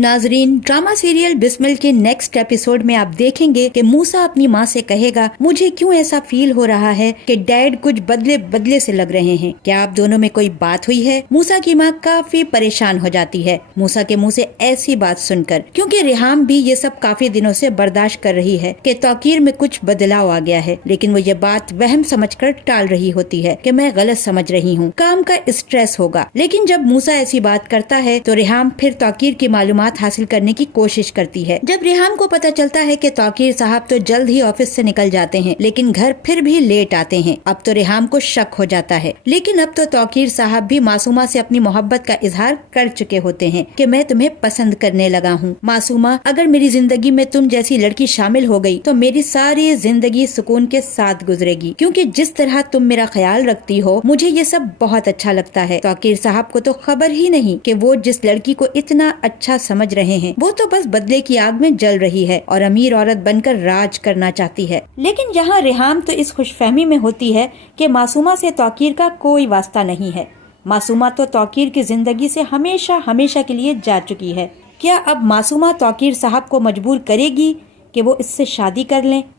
नाजरीन, drama serial Bismil के next episode में आप देखेंगे कि मूसा अपनी माँ से कहेगा, मुझे क्यों ऐसा फील हो रहा है कि डैड कुछ बदले बदले से लग रहे हैं, क्या आप दोनों में कोई बात हुई है। मूसा की माँ काफी परेशान हो जाती है मूसा के मुंह से ऐसी बात सुनकर, क्योंकि रिहाम भी ये सब काफी दिनों से बर्दाश्त कर रही है कि तौकीर में कुछ बदलाव आ गया है, लेकिन वो ये बात वहम समझकर टाल रही होती है कि मैं गलत समझ रही हूँ, काम का स्ट्रेस होगा। लेकिन जब मूसा ऐसी बात करता है तो रिहाम फिर तौकीर की मालूमात हासिल करने की कोशिश करती है। जब रिहाम को पता चलता है कि तौकीर साहब तो जल्द ही ऑफिस से निकल जाते हैं, लेकिन घर फिर भी लेट आते हैं, अब तो रिहाम को शक हो जाता है। लेकिन अब तो तौकीर साहब भी मासूमा से अपनी मोहब्बत का इजहार कर चुके होते हैं कि मैं तुम्हें पसंद करने लगा हूँ। मासूमा, अगर मेरी जिंदगी में तुम जैसी लड़की शामिल हो गई तो मेरी सारी जिंदगी सुकून के साथ गुजरेगी, क्योंकि जिस तरह तुम मेरा ख्याल रखती हो मुझे ये सब बहुत अच्छा लगता है। तौकीर साहब को तो खबर ही नहीं कि वो जिस लड़की को इतना अच्छा समझ रहे हैं वो तो बस बदले की आग में जल रही है और अमीर औरत बनकर राज करना चाहती है। लेकिन यहाँ रिहाम तो इस खुशफहमी में होती है कि मासूमा से तौकीर का कोई वास्ता नहीं है। मासूमा तो तौकीर की जिंदगी से हमेशा हमेशा के लिए जा चुकी है। क्या अब मासूमा तौकीर साहब को मजबूर करेगी कि वो इससे शादी कर लें?